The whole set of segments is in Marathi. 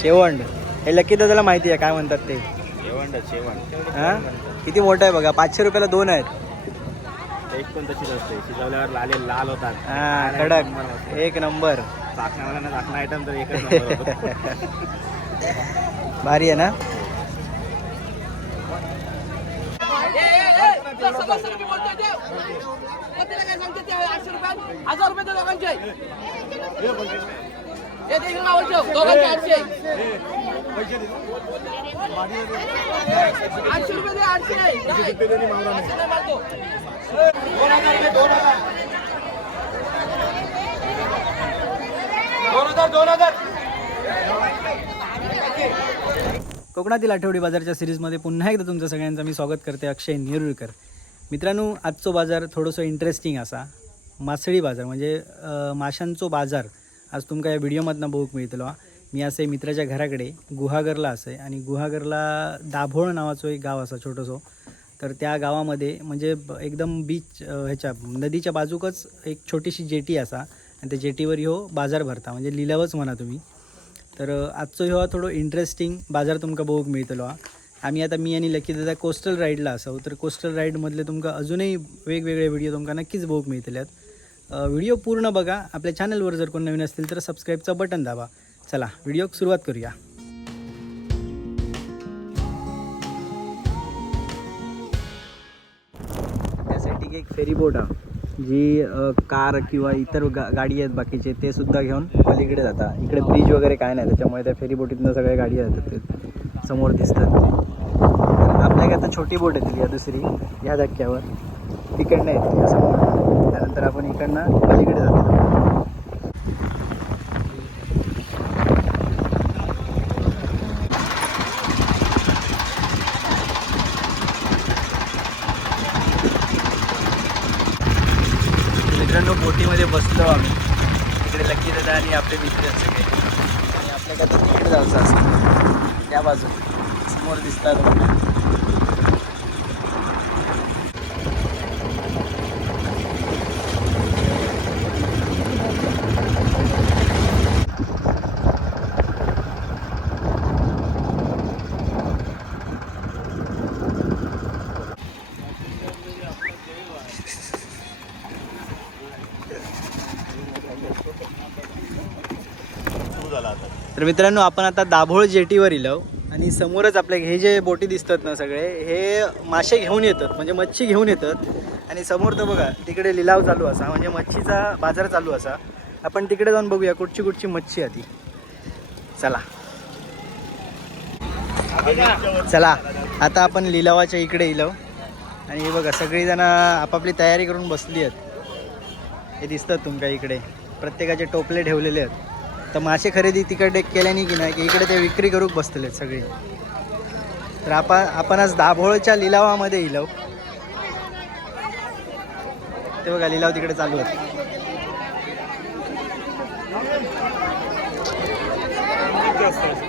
शेवंड. हे लकी दादाला माहिती आहे काय म्हणतात ते? जेवण जेवण हा? किती मोठं आहे बघा पाचशे रुपयाला दोन आहेत. एक पण तशीच असते. शिजवल्यावर लाले लाल होतात. हा कडक. एक नंबर चाकणा आयटम तर एकच नंबर होतो. भारी आहे ना? हजार रुपये दोघांचे. हे दोघांचे आठशे. आठशे रुपये दे आठशे. नाही. आठशे नाही मारतो. कोकणातील आठवडी बाजारच्या सिरीजमध्ये पुन्हा एकदा तुमचं सगळ्यांचं मी स्वागत करते अक्षय नेरुळकर. मित्रांनो आजचो बाजार थोडंसं इंटरेस्टिंग असा. मासळी बाजार म्हणजे माशांचो बाजार. आज तुमका या व्हिडिओमधनं बघूक मिळतलो. मी असं मित्राच्या घराकडे गुहागरला असे आणि गुहागरला दाभोळ नावाचं एक गाव असा छोटंसं. तर त्या गावामध्ये म्हणजे एकदम बीच ह्याच्या नदीच्या बाजूकच एक छोटीशी जेटी असा आणि त्या जेटीवर ह्यो बाजार भरता. म्हणजे लिलावच म्हणा तुम्ही. तर आजचो ह्यो थोडो इंटरेस्टिंग बाजार तुमकां बघूक मिळतलो. हा आम्ही आता मी आणि लकी दादा कोस्टल राईडला असो तर कोस्टल राईडमधले तुमकां अजूनही वेगवेगळे व्हिडिओ तुमकां नक्कीच बघूक मिळतल्यात. व्हिडिओ पूर्ण बघा. आपल्या चॅनलवर जर कोण नवीन असतील तर सबस्क्राईबचं बटन दाबा. चला व्हिडिओक सुरुवात करूया. त्यासाठी एक फेरी बोट जी कार किंवा इतर गा गाडी आहेत बाकीचे ते सुद्धा घेऊन पलीकडे जातात. इकडे ब्रिज वगैरे काय नाही त्याच्यामुळे त्या फेरी बोटीतनं सगळ्या गाडी जातात समोर दिसतात. नाही आता छोटी बोट येतील या दुसरी या धक्क्यावर. तिकडनं येतील असं त्यानंतर आपण इकडनं अलीकडे जातो मित्रांनो बोटीमध्ये बसलो आम्ही. इकडे लकी दादा आणि आपले मित्र सगळे. आणि आपल्याकडे आता तिकडे जायचं असतं. त्या बाजू समोर दिसतात तर मित्रांनो आपण आता दाभोळ जेटीवर इलो आणि समोरच आपल्या हे जे बोटी दिसतात ना सगळे हे मासे घेऊन येतात म्हणजे मच्छी घेऊन येतात. आणि समोर तर बघा तिकडे लिलाव चालू असा म्हणजे मच्छीचा बाजार चालू असा. आपण तिकडे जाऊन बघूया कुठची कुठची मच्छी आहे ती. चला. चला आता आपण लिलावाच्या इकडे इलो. आणि हे बघा सगळीजणं आपापली तयारी करून बसली आहेत. हे दिसतात तुमच्या इकडे. प्रत्येकाचे टोपले ठेवलेले आहेत. तर मासे खरेदी तिकडे केल्याने की नाही की इकडे ते विक्री करूक बसतले सगळे. तर आपण आपण आज दाभोळच्या लिलावामध्ये इलो. ते बघा लिलाव तिकडे चालू होते असं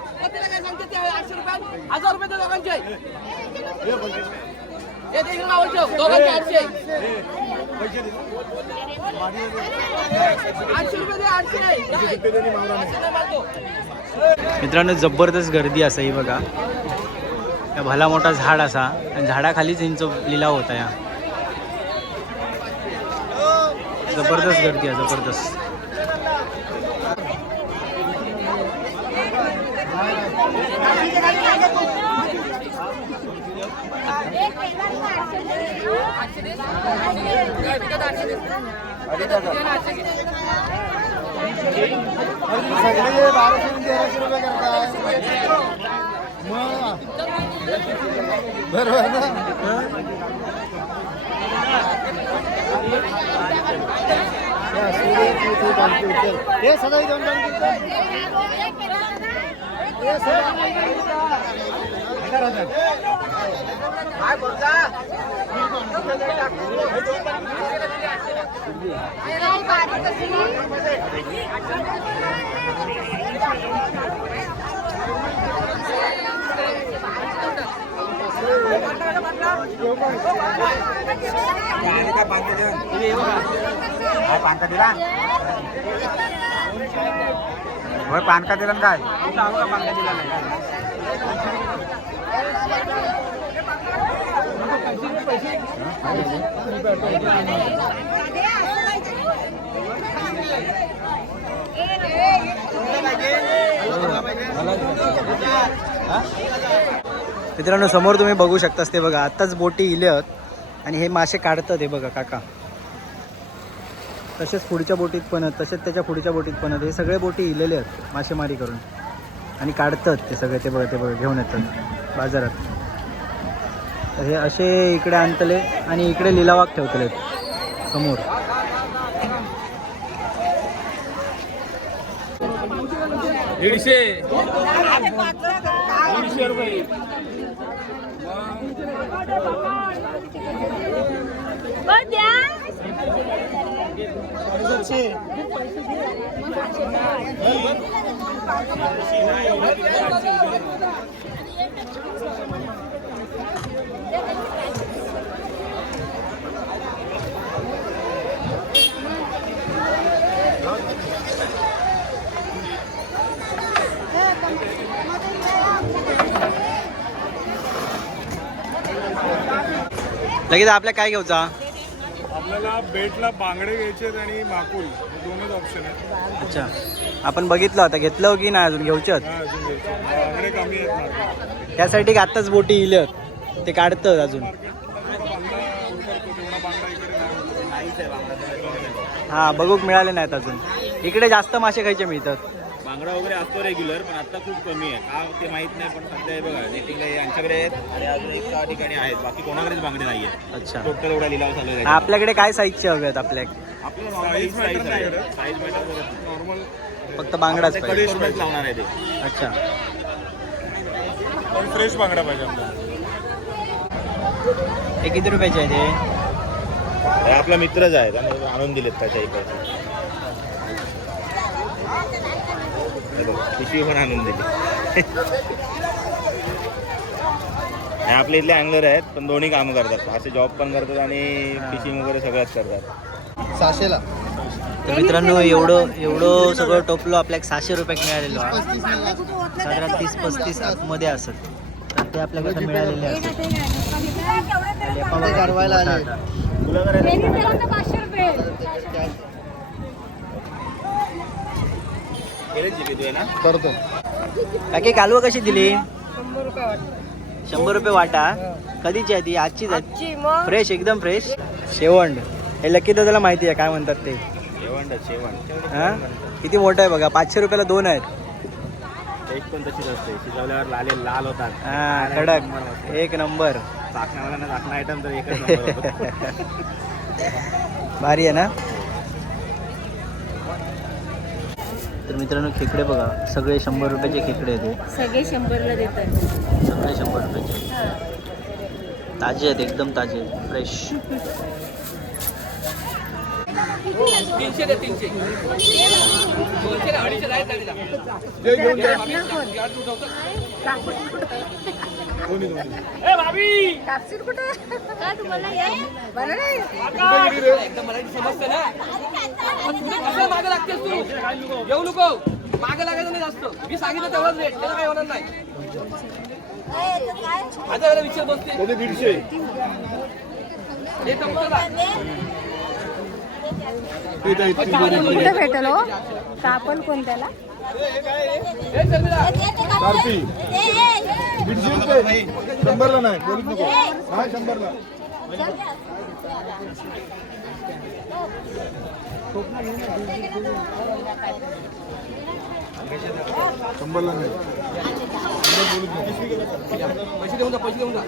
आठशे रुपये हजार रुपये दोघांचे दोघांचे आठशे आठशे रुपये आठशे मित्रांनो जबरदस्त गर्दी असं ही बघा. भला मोठा झाड असा. आणि झाडाखालीच यांचा लिलाव होता या. जबरदस्त गर्दी आहे जबरदस्त. बरोबर ना? हे सदा दोन काय बोलता पानका दिला होय पानका दिला काय पानका दिला मित्रांनो समोर तुम्ही बघू शकतास ते बघा. आत्ताच बोटी इल्यात आणि हे मासे काढतात हे बघा काका. तसेच पुढच्या बोटीत पण आहेत तसेच त्याच्या पुढच्या बोटीत पण आहेत हे सगळे बोटी इलेले आहेत मासेमारी करून. आणि काढतात ते सगळे ते बघा ते बघा घेऊन येतात बाजारात. तर हे असे इकडे आणतले आणि इकडे लिलावाक ठेवतले समोर. दीडशे. द्या लगेच आपल्या काय घेऊचा? आपल्याला बेटला बांगडे घ्यायचे आहेत आणि माकुल. दोनच ऑप्शन आहेत. अच्छा. आपण बघितलं आता घेतलं की नाही अजून? हा घ्यायचे बांगडे कमी आहेत मार्केट त्यासाठी आत्ताच बोटी इल्यात? ते काढतात अजून. बांगडा उतरतो तेवढा बांगडा इकडे नाही होत. हा बघूक मिळाले नाहीत अजून. इकडे जास्त मासे खायचे मिळतात. बांगडा वगैरे असतो रेग्युलर पण आता खूप कमी आहे. का ते माहीत नाही पण सध्या हे बघा नेटिंगला यांच्याकडे आहेत आणि अजून एका ठिकाणी आहेत. बाकी कोणाकडेच बांगडे नाही आहेत अच्छा. टोटल एवढा लिलाव चालू आहे हा, आपल्याकडे काय साईजचे हवे आहेत आपल्या? आपलं Size matter नाही. करत. साईज मॅटर करत नाही. नॉर्मल फक्त बांगडाच ते पाहिजे. करूनच लावणार आहे ते. अच्छा. पण फ्रेश बांगडा पाहिजे आपल्याला. हे किती रुपयाचे आहे ते हे आपला मित्रच आहे त्याने आणून दिलेत त्याच्या इकडे हे बघ, पिशवी पण आणून दिली. हे आपले इथले अँगलर आहेत पण दोन्ही कामं करतात. असे जॉब पण करतात आणि फिशिंग वगैरे सगळ्याच करतात. तर मित्रांनो एवढं एवढं सगळं टोपलो आपल्याला सहाशे रुपयात मिळालेलो आहे. साधारण तीस पस्तीसमध्ये असत. तर ते आपल्याकडे मिळालेले असत लेपा बघा किती मोठा आता. गेलेच जी तू आहे ना करतो. काकी कालवं कशी दिली? शंभर रुपये वाटा. कधीची आहे ती? आजचीच आहे. फ्रेश एकदम फ्रेश शेवंड. हे लकी दादाला माहिती आहे काय म्हणतात ते. शेवण हा? किती मोठं आहे बघा. पाचशे रुपयाला दोन आहेत. एक पण तशीच असते. शिजवल्यावर लाले लाल होतात. हा कडक. एक नंबर चाकणावाला ना चाकणा आयटम तर एकच होतो. भारी आहे ना? तर मित्रांनो खेकडे बघा. सगळे शंभर रुपयाचे खेकडे आहेत. सगळे शंभरला देतात. सगळे शंभर रुपयाचे. ताजे आहेत एकदम ताजे फ्रेश तीनशे ते तीनशे. दोनशे अडीचशे आहेत! कापशील कुठे? का तुम्हाला बरं नाही. एकदम मराठी समजतं ना? पण तुम्ही कशाला मागे लागतेस तू? येऊ नको. मागे लागायचं नाही जास्त. मी सांगितलं तेवढंच रेट त्याला काही होणार नाही. आता वेळेला विचार बसते. दीडशे? हे? कुठे भेटेल हो? कापल कोणत्याला? दीडशे रुपये शंभरला नाही बोलत नको हा शंभरला शंभरला नाही पैसे देऊन जा पैसे देऊन जा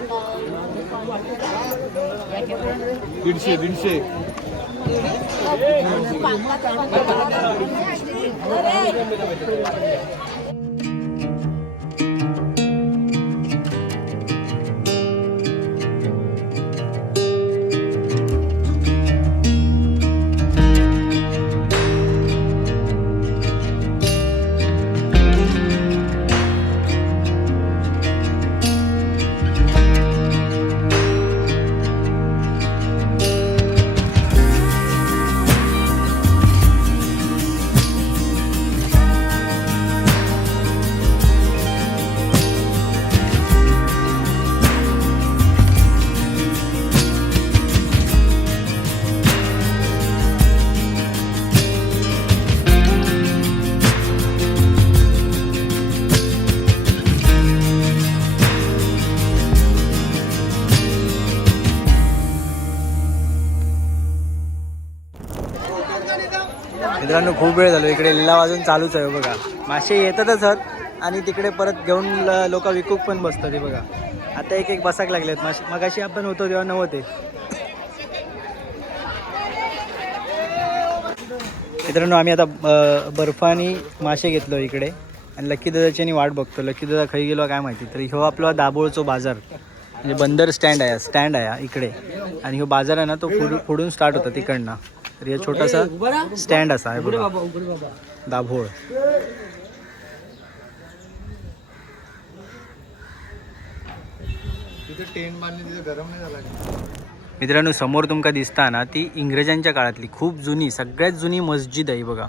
दीडशे. दीडशे मित्रांनो खूप वेळ झालो. इकडे लिला अजून चालूच आहे बघा. मासे येतातच आहेत आणि तिकडे परत घेऊन लोक विकूक पण बसतात ते बघा. आता एक एक बसाक लागलेत. मासे मगाशी आपण होतो तेव्हा नव्हते. मित्रांनो आम्ही आता बर्फानी मासे घेतलो इकडे. आणि लक्की दादाची वाट बघतो. लक्की दादा खाई गेलो काय माहिती. तर ह्यो आपला दाभोळचो बाजार. म्हणजे बंदर स्टँड आहे स्टँड आहे इकडे. आणि ह्यो बाजार आहे ना तो फुडून फुडून स्टार्ट होता तिकडनं. तर हे छोटासा स्टँड असा आहे बघा. दाभोळ. मित्रांनो समोर तुमका दिसता ना ती इंग्रजांच्या काळातली खूप जुनी सगळ्यात जुनी मस्जिद आहे बघा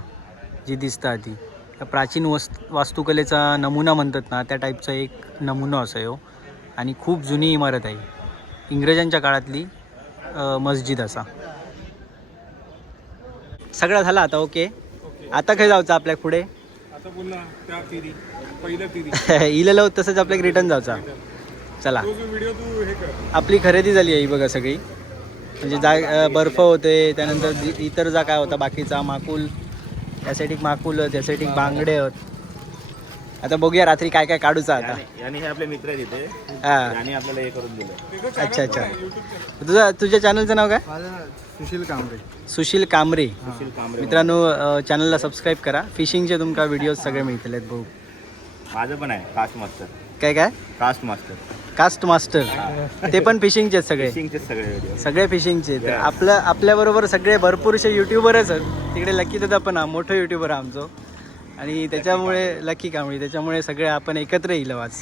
जी दिसता ती. प्राचीन वस्त वास्तुकलेचा नमुना म्हणतात ना त्या टाईपचा एक नमुना असा हो. आणि खूप जुनी इमारत आहे इंग्रजांच्या काळातली मस्जिद असा. सगळं झालं आता ओके? आता काय जायचं आपल्या पुढे? आता पुन्हा त्या तिरी पहिल्या तिरी इलेलो तसंच आपल्याक रिटर्न जायचा चला. तो जो व्हिडिओ तू हे कर. आपली खरेदी झाली आहे ही बघा सगळी. म्हणजे जा बर्फ होते त्यानंतर इतर जा काय होता बाकीचा माकुल त्यासाठी माकुल त्यासाठी बांगडे होत. आता बघूया रात्री काय काय काढूचा आता. हे आपले मित्र आहेत इथे. हा. याने आपल्याला हे करून दिलं अच्छा अच्छा. तुझं तुझ्या चॅनलचं नाव काय? माझं सुशील कांबळे. सुशील कांबरे. सुशील कांबरे. मित्रांनो अ, चॅनलला सबस्क्राईब करा. फिशिंगचे तुमका व्हिडिओज सगळे मिळतील आहेत भाऊ. माझं पण आहे कास्ट मास्टर काय काय? कास्ट मास्टर कास्ट मास्टर ते पण फिशिंगचे आहेत सगळे. फिशिंगचे सगळे व्हिडिओ सगळे फिशिंगचे तर आपलं आपल्याबरोबर सगळे भरपूरसे युट्यूबरच आहेत. तिकडे लकी दादा पण हा मोठं युट्यूबर आहे आमचं. आणि त्याच्यामुळे लकी कांबळी म्हणजे त्याच्यामुळे सगळे आपण एकत्र येईल आज.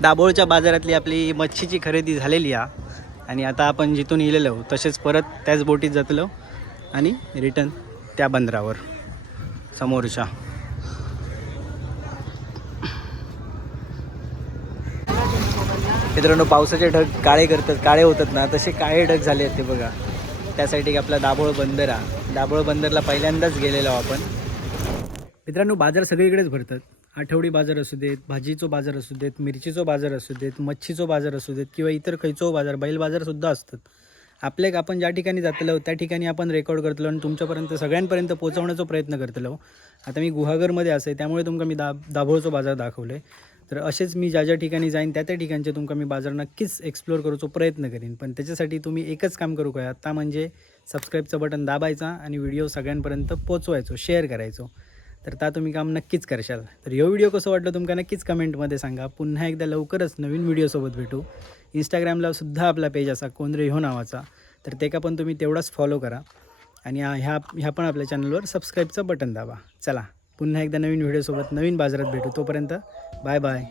दाभोळच्या बाजारातली आपली मच्छीची खरेदी झालेली आहे आणि आता आपण जिथून इलेलो तसेच परत त्याच बोटीत जातलो आणि रिटर्न त्या बंदरावर. समोरच्या. मित्रांनो पावसाचे ढग काळे करतात काळे होतात ना तसे काळे ढग झाले आहेत ते बघा. त्यासाठी आपला दाभोळ बंदर आहे दाभोळ बंदरला पहिल्यांदाच गेलेलो आपण. मित्रांनो बाजार सगळीकडेच भरतात. आठवडी बाजार असू देत भाजीचो बाजार असू देत मिरचीचो बाजार असू देत मच्छीचो बाजार असू देत किंवा इतर खयचो बाजार बैल बाजारसुद्धा असतात. आपल्याक आपण ज्या ठिकाणी जातलो त्या ठिकाणी आपण रेकॉर्ड करतलो आणि तुमच्यापर्यंत सगळ्यांपर्यंत पोहोचवण्याचा प्रयत्न करतलो. आता मी गुहागरमध्ये असे त्यामुळे तुमका मी दा दाभोळचो बाजार दाखवले तर असेच मी ज्या ज्या ठिकाणी जाईन त्या त्या ठिकाणचे तुमका मी बाजार नक्कीच एक्सप्लोअर करूचो प्रयत्न करीन. पण त्याच्यासाठी तुम्ही एकच काम करू काय आत्ता म्हणजे सबस्क्राईबचं बटन दाबायचा आणि व्हिडिओ सगळ्यांपर्यंत पोचवायचो शेअर करायचो. तर ता तुम्ही काम नक्कीच करशाल. तर ह्यो व्हिडिओ कसं वाटलं तुमका नक्कीच कमेंटमध्ये सांगा. पुन्हा एकदा लवकरच नवीन व्हिडिओसोबत भेटू. इंस्टाग्रामला सुद्धा आपला पेज असा कोंद्रे ह्यो नावाचा. तर ते का पण तुम्ही तेवढाच फॉलो करा. आणि ह्या ह्या ह्या पण आपल्या चॅनलवर सबस्क्राईबचं बटन दाबा. चला पुन्हा एकदा नवीन व्हिडिओसोबत नवीन बाजारात भेटू. तोपर्यंत बाय बाय